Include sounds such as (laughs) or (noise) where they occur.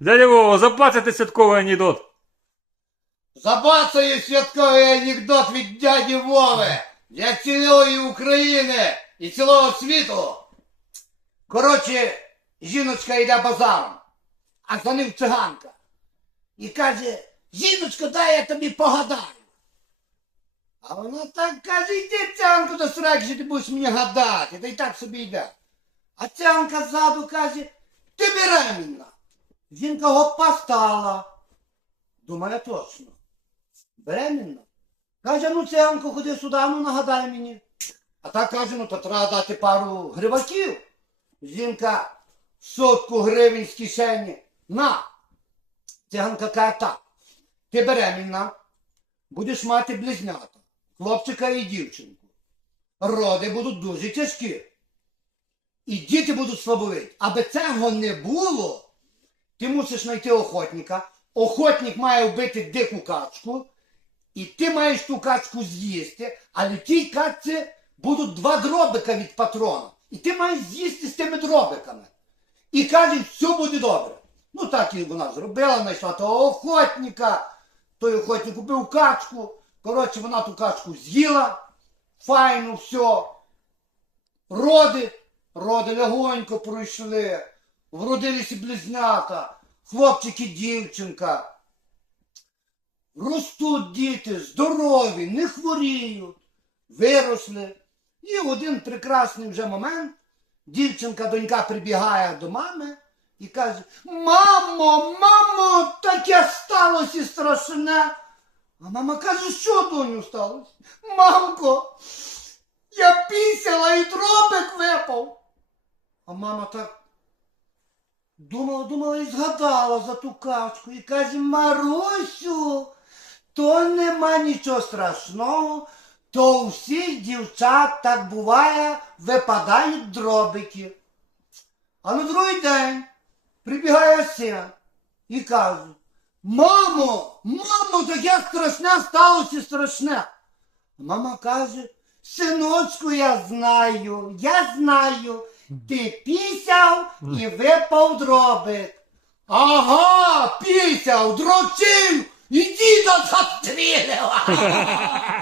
Дядя Вова, заплатите святковий анекдот. Забацаю святковий анекдот від дяді Вови для цілої України і цілого світу. Коротше, жіночка йде базаром, а за ним циганка. І каже, жіночко, дай я тобі погадаю. А вона так каже, йди циганку до сраки, що ти будеш мені гадати, та й так собі йде. А циганка ззаду каже, ти беременна. Жінка гопа стала. Думає точно. Беременна. Каже, ну циганко, ходи сюди, ну нагадай мені. А та каже, ну то треба дати пару гриваків. Жінка сотку гривень з кишені. На. Циганка каже так. Ти беременна, будеш мати близнята, хлопчика і дівчинку. Роди будуть дуже тяжкі. І діти будуть слабовиті. Аби цього не було, ти мусиш знайти охотника. Охотник має вбити дику качку, і ти маєш ту качку з'їсти, але тій качці будуть два дробика від патрона. І ти маєш з'їсти з тими дробиками. І каже, все буде добре. Ну так і вона зробила, знайшла того охотника. Той охотник убив качку. Коротше, вона ту качку з'їла. Файно, все. Роди, роди легонько пройшли. Вродилися близнята, хлопчик і дівчинка. Ростуть діти, здорові, не хворіють, виросли. І в один прекрасний вже момент дівчинка, донька прибігає до мами і каже: Мамо, мамо, таке сталося страшне. А мама каже, що доню сталося? Мамко, я пісяла і дробик випав. А мама так думала, думала і згадала за ту качку і каже, Марусю, то нема нічого страшного, то у всіх дівчат так буває, випадають дробики. А на другий день прибігає син і каже, Мамо, мамо, таке страшне сталося страшне. Мама каже, синочку, я знаю, я знаю, ти пісяв і випав дробик. Ага, пісяв, дрочив, і діда застрілила. (laughs)